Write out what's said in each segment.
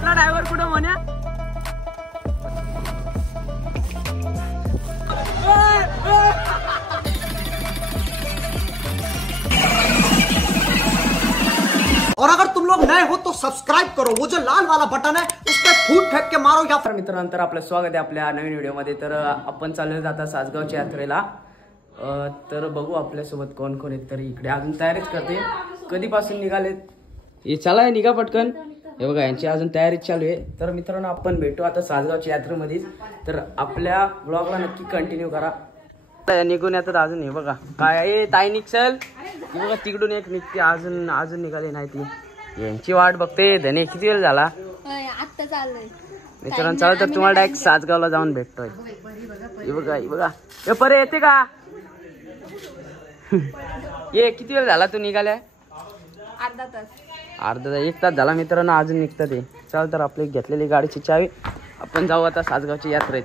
असला ड्रायव्हर कुठं म्हण्या और अगर तुम लोग नए हो तो सब्सक्राइब करो, वो जो लाल वाला बटन है उस पर फूट फेंक के मारो या फिर। मित्रांनो आपलं स्वागत आहे आपल्या नवीन व्हिडिओमध्ये। तर आपण चाललो आता सासगावच्या यात्रेला। तर बघू आपल्यासोबत कोण कोण आहेत। तर इकडे अजून तयारीच करते, कधीपासून निघालेत हे चला आहे निघा पटकन। हे बघा यांची अजून तयारी चालू आहे। तर मित्रांनो आपण भेटू आता सासगावच्या यात्रेमध्ये। तर आपल्या ब्लॉगला नक्की कंटिन्यू करा। निघून येतात अजून। हे बघा काय आहे ताई निघल, हे बघा तिकडून एक निघते, अजून निघाली नाही ती, यांची वाट बघते। धने किती वेळ झाला आता चाललोय मित्रांनो। चला तर तुम्हाला डायरेक्ट सासगावला जाऊन भेटतोय। हे बघा हे बघा हे परे येते का ये किती वेळ झाला तू निघालाय? अर्धा तास एक तास झाला मित्रांनो, अजून निघतात ते। चल तर आपली घेतलेली गाडीची चावी आपण जाऊ आता सासगावच्या यात्रेत।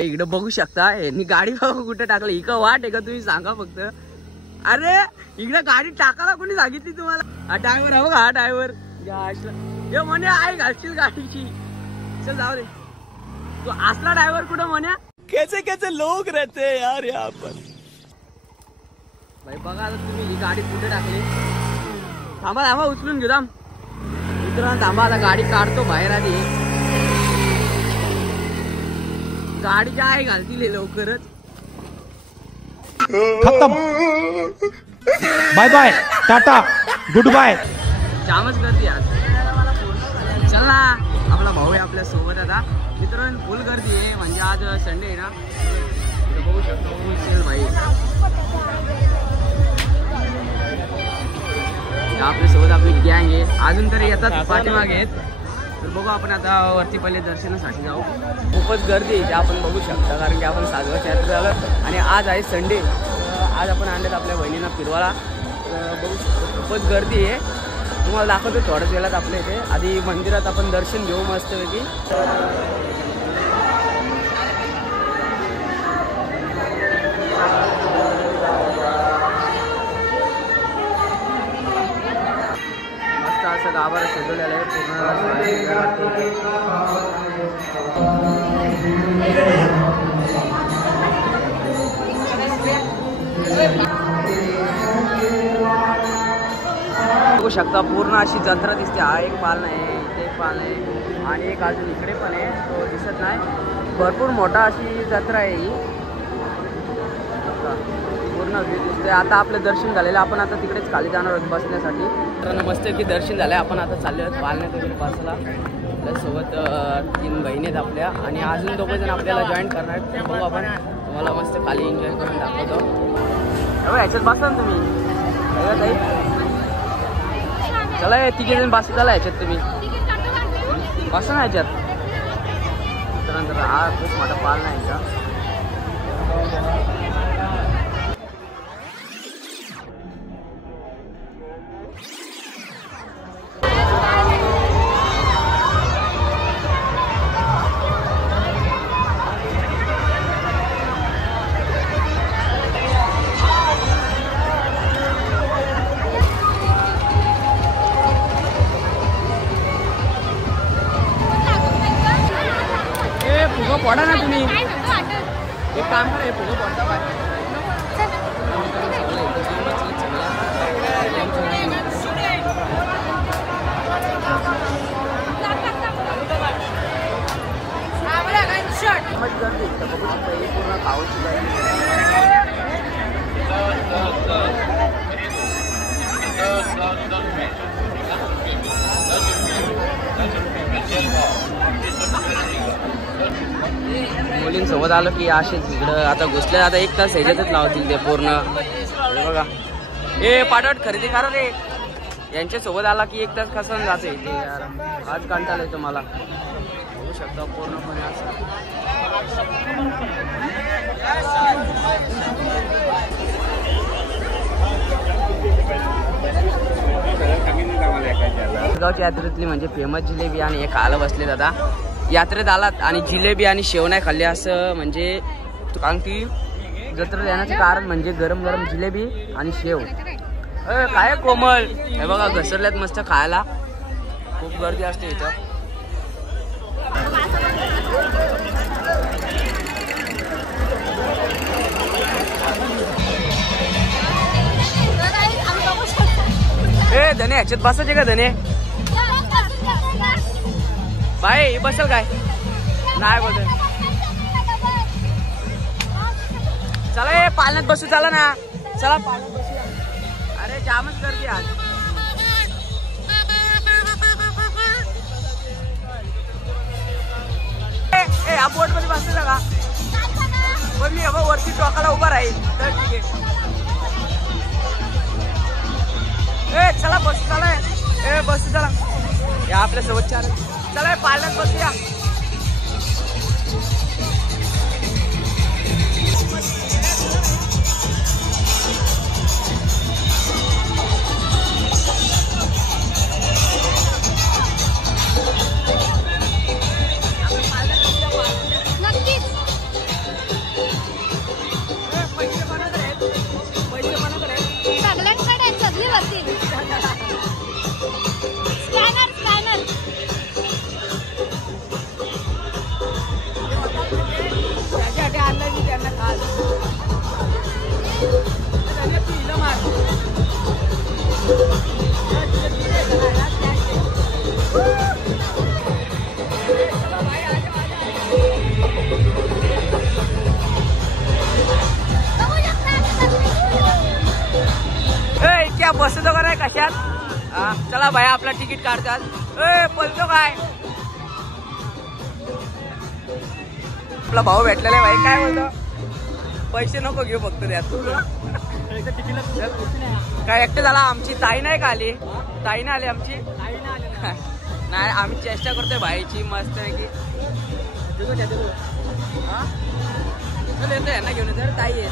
इकडे बघू शकता यांनी गाडी कुठे टाकली, इकडं वाट आहे का तुम्ही सांगा फक्त। अरे इकडे गाडी टाकायला कोणी सांगितली तुम्हाला? हा ड्रायव्हर आहे बघा, हा ड्रायव्हर हे म्हणे आई घालशील गाडीची। चल जाऊ दे, तू असला ड्रायव्हर कुठं म्हण्या? कैसे कैसे लोग रहते हैं यार यहाँ पर। भाई बघा आता तुम्ही ही गाडी कुठे टाकली। थांबा थांबा उचलून घेऊ थांब मित्रांनो, थांबा आता गाडी काढतो बाहेर आधी। गाडी काय घालतील लवकरच। खत्म, bye bye tata goodbye. जामच गर्दी आज। चल ना, आपला भाऊ आहे आपल्या सोबत आता मित्रांनो। फुल गर्दी आहे म्हणजे आज संडे आहे ना। बघू शकतो भाई आपल्या सोबत आपली गँग आहे, अजून तरी येतात पाठीमागे आहेत। तर बघू आपण आता वरती पहिले दर्शनासाठी जाऊ। खूपच गर्दी आहे ते आपण बघू शकता, कारण की आपण सासगावच्या यात्रेत आलो आणि आज आहे संडे। आज आपण आणलेत आपल्या बहिणींना फिरवायला। बघू शकतो खूपच गर्दी आहे, तुम्हाला दाखवतो थोड्याच वेळात आपल्या इथे। आधी मंदिरात आपण दर्शन घेऊ मस्तपैकी। मस्त असं गाभारा सजवलेलं आहे बघू शकता पूर्ण अशी जत्रा दिसते। हा एक पालन आहे, इथे एक पालन आहे आणि एक अजून इकडे पण आहे, तो दिसत नाही। भरपूर मोठा अशी जत्रा आहे ही, पूर्ण व्ह्यू दिसते। आता आपलं दर्शन झालेलं, आपण आता तिकडेच खाली जाणार आहोत बसण्यासाठी। मित्रांनो मस्त की दर्शन झालंय, आपण आता चालले आहोत पालण्यात वगैरे बसायला। आपल्यासोबत 3 बहिणी आहेत आपल्या आणि अजून 2 जण आपल्याला जॉईन करणार आहेत। बघू आपण तुम्हाला मस्त खाली एन्जॉय करून दाखवतो। ह्याच्यात बसा ना तुम्ही, ताई चला 3 जण बसा, चला ह्याच्यात तुम्ही बसा ना ह्याच्यात। त्यानंतर हा खूप मोठा पालना आहे का। पडा ना तुम्ही, एक काम करा फुगं पडता पाय। पूर्ण खाऊची मुलींसोबत आलो की असेच इकडं आता घुसले। आता 1 तास ह्याच्यातच लावतील ते पूर्ण। बघा हे पाठवट खरेदी करा रे, यांच्यासोबत आला की 1 तास कसं जाते ते यार। आज कंटाळा येतो मला, बघू शकता पूर्णपणे असं। सासगावच्या यात्रेतली म्हणजे फेमस जिलेबी आणि हे खायला बसले दादा। यात्रेत आलात आणि जिलेबी आणि शेव नाही खाल्ली असं म्हणजे कारण की जत्रेला येण्याचं कारण म्हणजे गरम गरम जिलेबी आणि शेव. काय कोमल हे बघा घसरल्यात मस्त खायला. खूप गर्दी असते इथं. ए धने ह्याच्यात बसायचे का धने? बाई बसल काय नाही बोलत. चला हे पालनात बसू. चला ना चला पालनात बसूया. अरे जामच गर्दी आज. या बोट मध्ये बसलेला का? पण मी वरती टोकाला उभा राहील तर ठीक आहे. ए चला बस. चला ए बस चला. या आपल्या सोबत चार. चला पालनात बसूया. बसतो का नाही कशात? चला भाई आपला तिकीट काढतात. पळतो काय? आपला भाऊ भेटलेला आहे भाई. काय बोलतो? पैसे नको घेऊ फक्त त्यात. काय एकटे झाला. आमची ताई नाही का आली? ताई नाही आली आमची. नाही आम्ही चेष्टा करतोय भाईची मस्त आहे की येतो यांना घेऊन तर ताई आहे.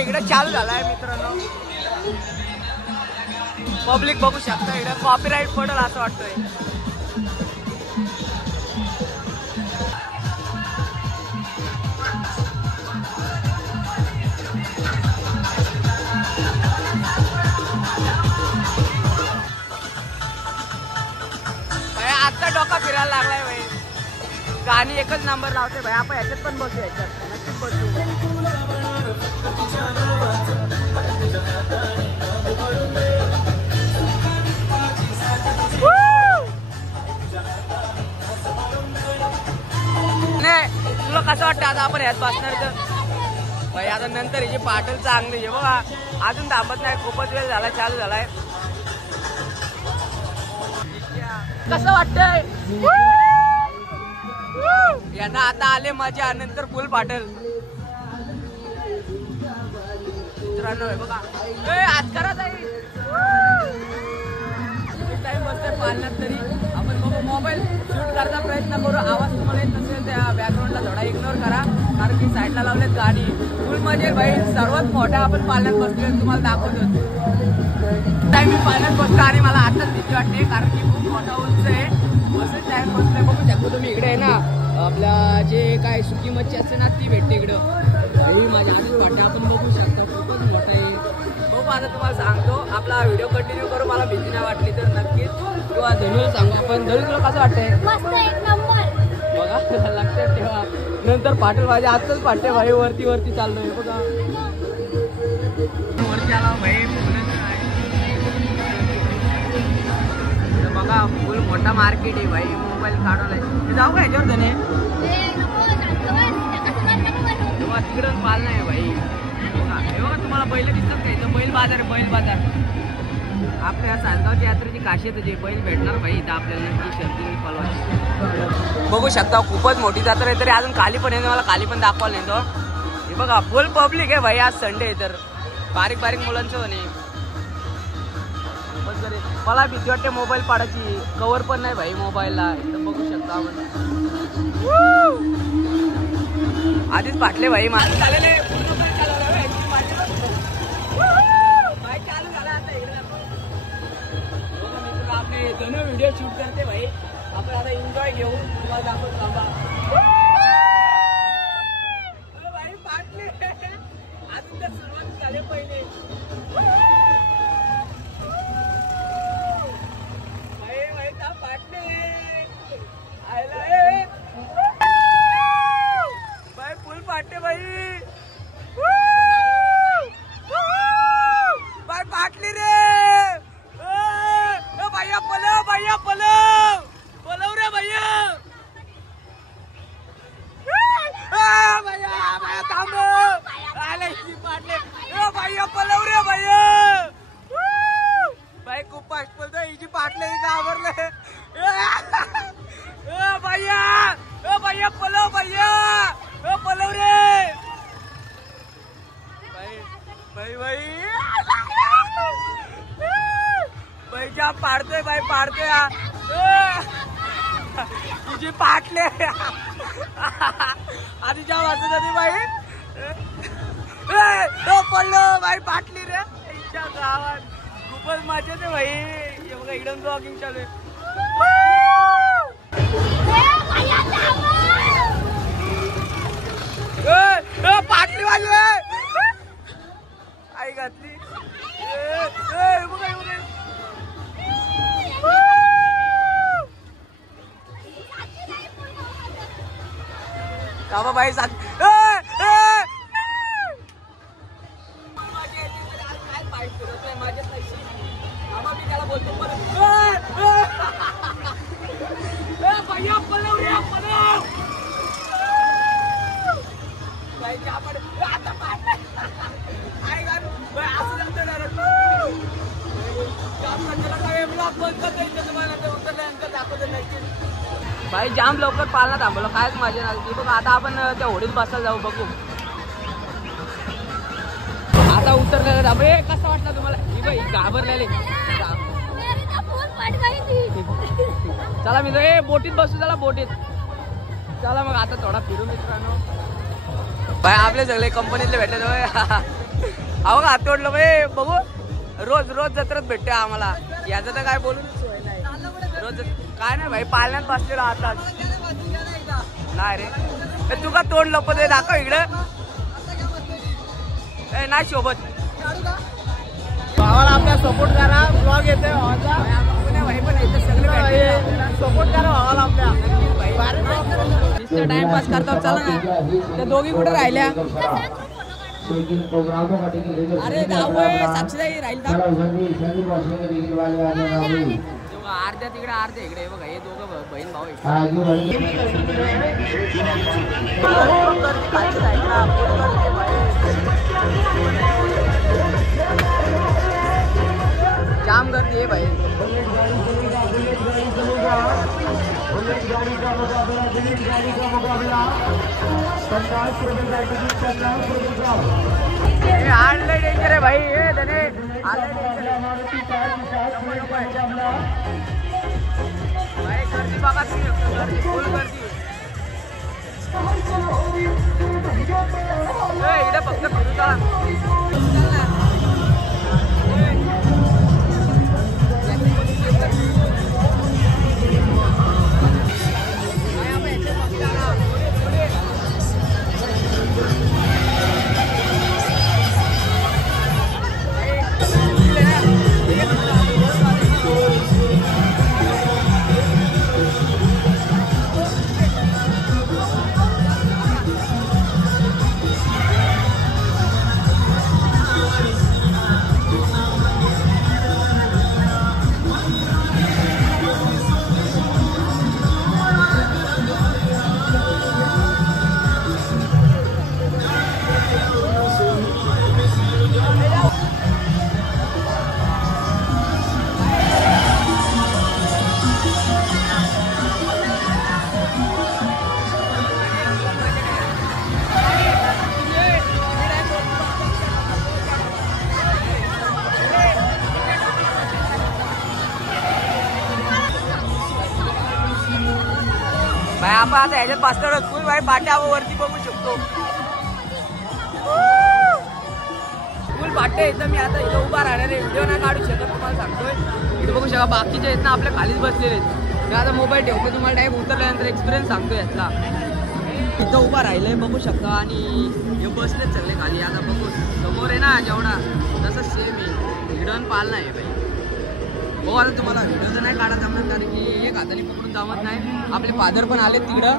इकडे चालू झालाय मित्रांनो. पब्लिक बघू शकता. इकडे कॉपीराईट पडेल असं वाटतंय. आता डोका फिरायला लागलाय भाई. गाणी एकच नंबर लावते भाई. आपण ह्याच्यात पण बसू. ह्याच्यात नक्कीच बसू. तुला कसं वाटतं आता आपण ह्यात बसणार तर भाई? आता नंतर याची पाटल चांगली आहे बघा. अजून थांबत नाही. खूपच वेळ झाला चालू झालाय. कसं वाटतंय यांना? आता आले मजा. नंतर फुल पाटल मित्रांनो. बघा आज करा जाईल टाइम बसतोय पालनात तरी आपण बघू. मोबाईल शूट करता प्रयत्न करू. आवाज तुम्हाला येत नसेल त्या बॅकग्राऊंडला थोडा इग्नोर करा कारण की साईडला लावलेत गाणी. फुल मजे भाई. सर्वात मोठा आपण पालनात बसतोय तुम्हाला दाखवतो. टाइम मी पालनात बसतो आणि मला आताच भीती वाटते कारण की खूप मोठा उंच आहे. असं टाइम बसतोय. बघू शकतो तुम्ही. इकडे आहे ना आपल्या जे काय सुकी मच्छी असते ना ती भेटते इकडं. माझ्या आधीच वाटते. आपण बघू शकतो खूपच मोठा आहे. बघू आता तुम्हाला सांगतो. आपला व्हिडिओ कंटिन्यू करू. मला भीती नाही वाटली तर नक्कीच किंवा धनुला सांगू आपण. धनु तुला कसं वाटतंय? बघा लक्षात ठेवा. नंतर पाटील माझ्या आजच पाटे भाई. वरती वरती चाललोय बघा. वरती आला भाई. बघा फुल मोठा मार्केट आहे भाई. मोबाईल काढवलाय. जाऊ का ह्याच्यावर धने? तिकडं पाल नाही भाई. बघा तुम्हाला बैल दिसतात का? इथं बैल बाजार आहे. बैल बाजार आपल्या सासगावच्या यात्रेची खासियत आहे. बैल भेटणार भाई इथं आपल्याला नक्की शर्ती पळवायची. बघू शकता खूपच मोठी जत्रा आहे. तरी अजून खाली पण आहे. मला खाली पण दाखवायला नाही तो. हे बघा फुल पब्लिक आहे भाई. आज संडे आहे तर बारीक बारीक मुलांचं म्हणे. मला भीती वाटते मोबाईल पाडायची, कवर पण नाही भाई मोबाईलला. इथं बघू शकता आपण आधीच फाटले भाई. माझं झालेले आपले दोन व्हिडिओ शूट करते भाई. आपण आता एन्जॉय घेऊन तुम्हाला दाखवतो. थांबा भाई फाटले अजून तर सुरुवात झाली पहिले. भाई फुल फाटते भाई. भाई फाटली रे. भैया पलव, भैया पलव, पलव रे भैया. भैया भैया थांब. आले फाटले भैया पलव रे भैया. भाई खूप फास्ट बोलतो. हिची फाटले घाबरले. भैया भैया पलव, भैया पलव रे. भाई भाई भाई क्या पाडतोय भाई, पाडतोय. तुझी पाटले आधी ज्या वाजत होती भाई. पडलो भाई, पाटली रे. इच्छा गावात खूपच मजा येते भाई. हे बघा इकडून ब्लॉगिंग चालू आहे. पाटली वाली आई घातली. का भाई सांग. माझ्या पैसे आम्हा मी त्याला बोलतो भैया पलव रे पलव. भाई आपण आता आई गाणं असं जमतं ना रे. ब्लॉग बंद करतो तुम्हाला उतरल्यानंतर दाखवतो नक्की. भाई जाम लवकर पालना थांबवलं, कायच माझ्या नाही. बघ आता आपण त्या होडीत बसायला जाऊ. बघू आता उतरलेलं थांबे. कसं वाटलं तुम्हाला? ही बाई घाबरलेले. चला मी बोटीत बसू. चला बोटीत चला मग आता थोडा फिरू मित्रांनो. भाई आपले सगळे कंपनीतले भेटले अहो हात तोडलं भाई. बघू रोज रोज जत्रात भेटते आम्हाला. याचं तर काय बोलून सोय नाही. रोज काय नाही भाई, पालण्यात बसलेला आताच नाही रे. तू का तोंड लपत आहे? दाखव इकडं. नाही सोबत भावाला आपल्या सपोर्ट करा. ब्लॉग येते भावाचा भाई, पण येते सगळे सपोर्ट करा भावाला आपल्या. टाइमपास करतो. चला ना त्या दोघी कुठे राहिल्या? अरे साक्षीदाई राहील का? अर्ध्या तिकडे अर्ध्या इकडे. बघा हे दोघं बहीण भाऊ जाम गर्दी आहे भाई. आणलंय डेंजर आहे भाई. हे धने भाई गर्दी बघा तुम्ही. गर्दी फुल गर्दी. इकडे फक्त फिरू चला. आपण आता ह्याच्यात बसणार फुल भाई पाट्यावर वरती बघू शकतो. फुल पाट्या इथं मी आता इथं उभा राहणार आहे. व्हिडिओ नाही काढू शकत तुम्हाला सांगतोय. इथं बघू शकता बाकीचे आहेत ना आपल्या खालीच बसलेले आहेत. मी आता मोबाईल ठेवतो तुम्हाला टाईप उतरल्यानंतर एक्सपिरियन्स सांगतो यातला. इथं उभा राहिलंय बघू शकता आणि हे बसलेत सगळे खाली. आता बघू समोर आहे ना जेवढा तसं सेम आहे. हिडन पाळणा आहे भाई. हो आता तुम्हाला व्हिडिओ तर नाही काढत जमणार कारण की एक हाताने पकडून जमत नाही. आपले फादर पण आले तिकडं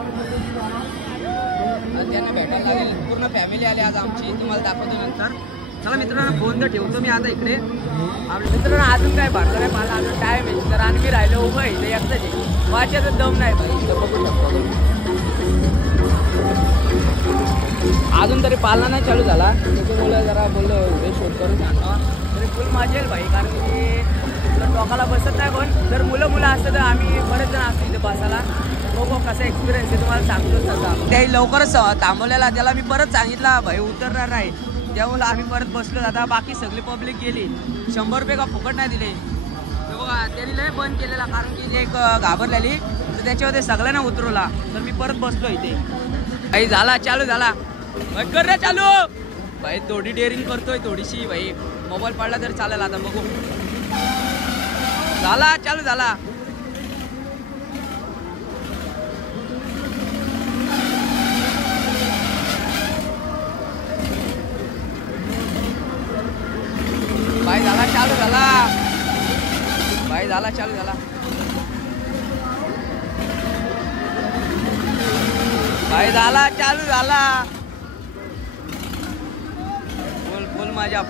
त्यांना भेटायला लागेल. पूर्ण फॅमिली आली आज आमची. तुम्हाला दाखवतो नंतर. चला मित्रांनो फोन तर ठेवतो मी आता इकडे. आपल्या मित्रांनो अजून काय भरलं नाही मला अजून टाईम आहे तर आणि मी राहिलो उभं आहे एकदाच आहे. वाच्याचं दम नाही भाई. इथं बघू शकतो अजून तरी पालना नाही चालू झाला. त्याच्यामुळे जरा बोललो व्हिडिओ शूट करून सांगा तरी फुल मजा येईल भाई. कारण की टोकाला बसत नाही पण जर मुलं असतं तर आम्ही बरेच जण असतो इथे बसायला. बघू कसा एक्सपिरियन्स आहे तुम्हाला सांगतो तसा. त्याही लवकरच थांबवलेला त्याला मी परत सांगितलं भाई उतरणार नाही. त्यामुळे आम्ही परत बसलो. आता बाकी सगळी पब्लिक गेली. 100 रुपये का फुकट नाही दिले. बघा त्यांनी लय बंद केलेला कारण की जे एक घाबरलेली तर त्याच्यावर सगळ्यांना उतरवला. तर मी परत बसलो इथे. भाई झाला चालू झाला भाई. कर रे चालू भाई. थोडी डेअरिंग करतोय थोडीशी भाई. मोबाईल पडला तर चालेल. आता बघू झाला चालू झाला. भाई झाला चालू झाला. भाई झाला चालू झाला. भाई झाला चालू झाला.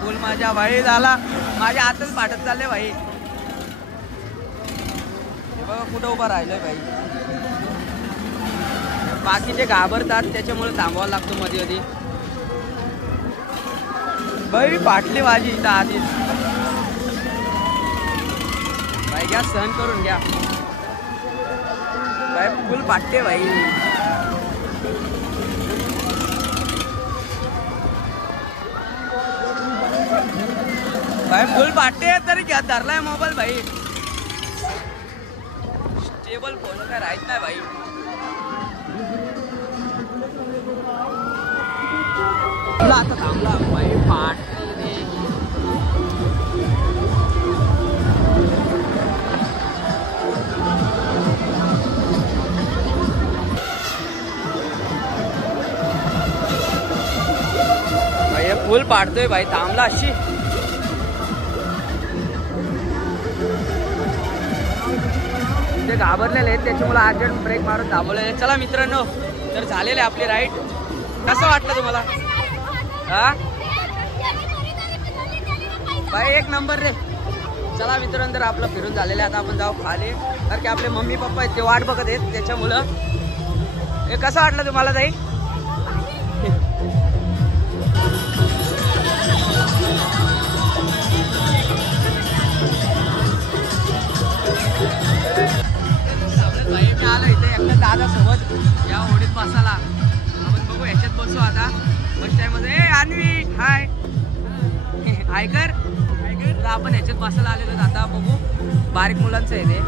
फुल माझ्या भाई झाला. माझ्या हातच फाटत चालले भाई. बघा कुठं उभा राहिलोय भाई. बाकीचे घाबरतात त्याच्यामुळे थांबवावं लागतो मध्ये मध्ये. भाई फाटली माझी इथं आधीच. भाई घ्या सहन करून घ्या. भाई फुल फाटते भाई. भाई फुल फाटते तरी घ्या धरलाय मोबाईल भाई. स्टेबल फोन काय राहत नाही भाई. आता थांबला भाई. फाटते रे. भाई फुल पाडतोय भाई. थांबला अशी. ते घाबरलेले आहेत त्याच्यामुळे अर्जंट ब्रेक मारून थांबवले. चला मित्रांनो तर झालेले आपली राईड. कसं वाटलं तुम्हाला? हा भाई एक नंबर रे. चला मित्रांनो तर आपलं फिरून झालेलं आहे. आता आपण जाऊ खाली कारण की आपले मम्मी पप्पा आहेत ते वाट बघत आहेत त्याच्यामुळं. हे कसं वाटलं तुम्हाला ताई? भाई मी आलो इथे एकदा दादा सोबत या होडीत बसायला. आपण बघू ह्याच्यात बसू आता फर्स्ट टाइम मध्ये. अन्वी हाय आयकर तर आपण ह्याच्यात बसायला आलेलो. आता बघू बारीक मुलांचं आहे ते.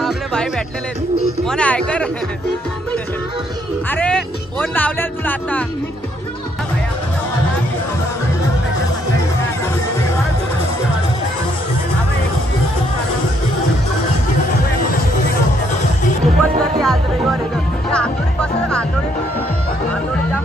आपले भाई भेटलेले कोण आहे ऐकर. अरे फोन लावले तुला आता. खूपच गर्दी आज रविवार आहे. आठवडी बसलं का आठवडी जाम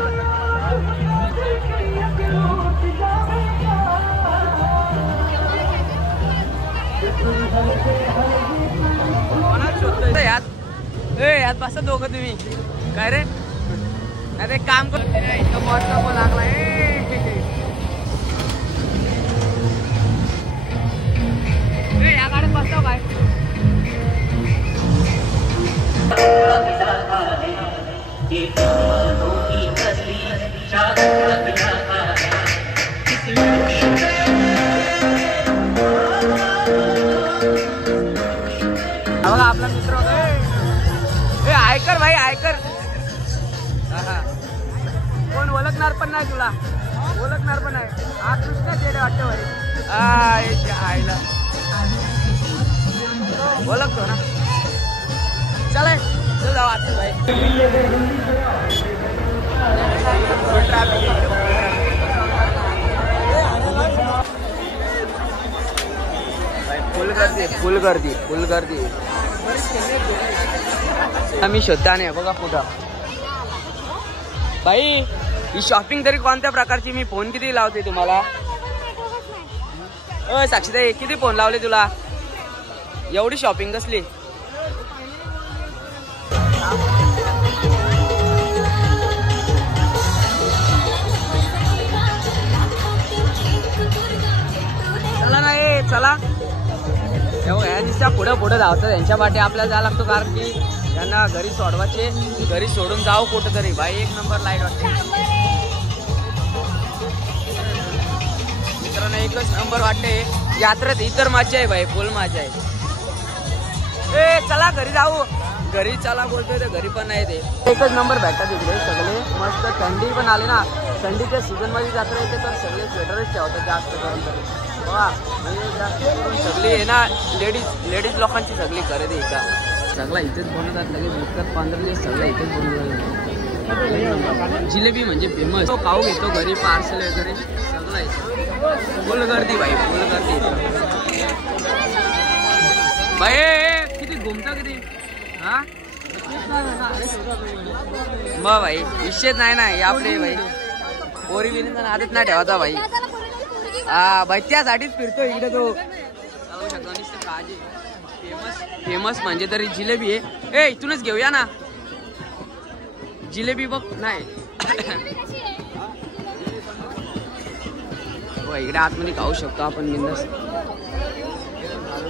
यात बसा दोघं तुम्ही. काय रे अरे काम कर लागला या गाडीत बसतो काय. बघा आपला मित्र आयकर भाई आयकर. कोण ओळखणार पण नाही तुला. ओळखणार पण नाही. हा कृष्णच येडे वाटतं भाई. आईला ओळखतो ना. चला चल जाऊ आता भाई. फुल गर्दी फुल गर्दी फुल गर्दी. आम्ही शोधता नाही बघा कुठं भाई. ही शॉपिंग तरी कोणत्या प्रकारची. मी फोन किती लावते तुम्हाला. साक्षीताई किती फोन लावले तुला. एवढी शॉपिंग कसली. चला ना चला. नुसत्या पुढं पुढं धावतात. यांच्या पाठी आपल्याला जायला लागतो कारण की त्यांना घरी सोडवायचे. घरी सोडून जाऊ कुठं तरी भाई. एक नंबर लाईट वाटते मित्रांनो. एकच नंबर वाटते. यात्रेत इतर मजा आहे भाई. फुल मजा आहे. चला घरी जाऊ. घरी चला बोलतोय तर घरी पण नाही. ते एकच नंबर भेटतात इकडे सगळे मस्त. थंडी पण आली ना. थंडीच्या सीझन मध्ये यात्रा येते तर सगळे स्वेटरच ठेवतात जास्त करून तरी. म्हणजे जास्त करून सगळी आहे ना लेडीज लोकांची सगळी खरेदी का सगळा इथेच बनवतात. लगेच विकतात 15 दिवस सगळं इथेच बनवतात. जिलेबी म्हणजे फेमस. तो खाऊ घेतो घरी पार्सल वगैरे सगळं इथं. फुल गर्दी भाई फुल गर्दी भाई. किती घुमता किती. हा मग भाई विषयच नाही ना. आपले भाई पोरी बिरींचा नादच नाही ठेवायचा भाई. हा भाई त्यासाठीच फिरतो इकडे तो. सांगू शकतो काळजी. फेमस म्हणजे तरी जिलेबी आहे. इथूनच घेऊया ना जिलेबी बघ. नाही इकडे आतमध्ये खाऊ शकतो आपण बिंदास.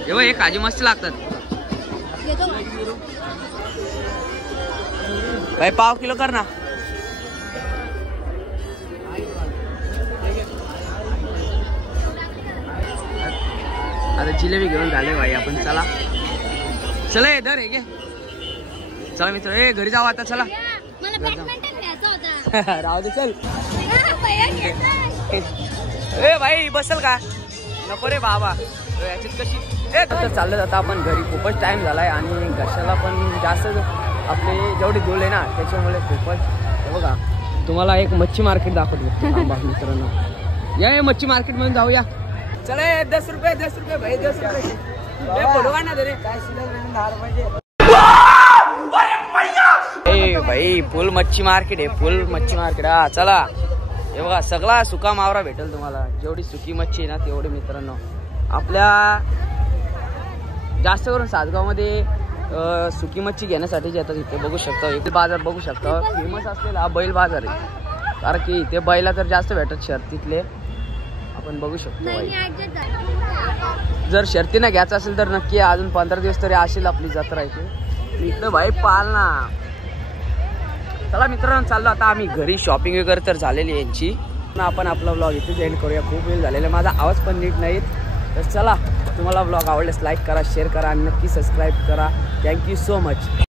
हे काजी मस्त लागतात भाई. पाव किलो कर ना. आता जिलेबी घेऊन झाले भाई आपण. चला चला धर हे घे. चला मित्र घरी जाऊ आता. चला राहू दे चल. भाई बसल का नको रे बाबा. याच्यात कशी चाललं जातं आपण घरी. खूपच टाइम झालाय आणि घशाला पण जास्त आपले जेवढे गोल आहे ना त्याच्यामुळे खूपच. हे बघा तुम्हाला एक मच्छी मार्केट दाखवतो मित्रांनो. या मच्छी मार्केट मध्ये जाऊया. चला 10 रुपये भाई 10 रुपये पडवा ना तरी काय. भाई फुल मच्छी मार्केट आहे. फुल मच्छी मार्केट. हा चला. हे बघा सगळा सुका मावरा भेटेल तुम्हाला. जेवढी सुकी मच्छी आहे ना तेवढी मित्रांनो. आपल्या जास्त करून सासगाव मध्ये सुकी मच्छी घेण्यासाठी येतात. इथे बघू शकता इथे बाजार बघू शकता. फेमस असलेला हा बैल बाजार आहे कारण की इथे बैला तर जास्त भेटत शर्तीतले. आपण बघू शकतो. जर शर्तीनं घ्यायचं असेल तर नक्की अजून 15 दिवस तरी असेल आपली जत्रा इथे. इथं भाई पाल ना. चला मित्रांनो चाललो आता आम्ही घरी. शॉपिंग वगैरे तर झालेली यांची. आपण आपला व्लॉग इथे एंड करूया. खूप वेळ झालेला. माझा आवाज पण नीट नाही तर चला. तुम्हाला व्लॉग आवडल्यास लाईक करा शेअर करा आणि नक्की सबस्क्राईब करा. Thank you so much.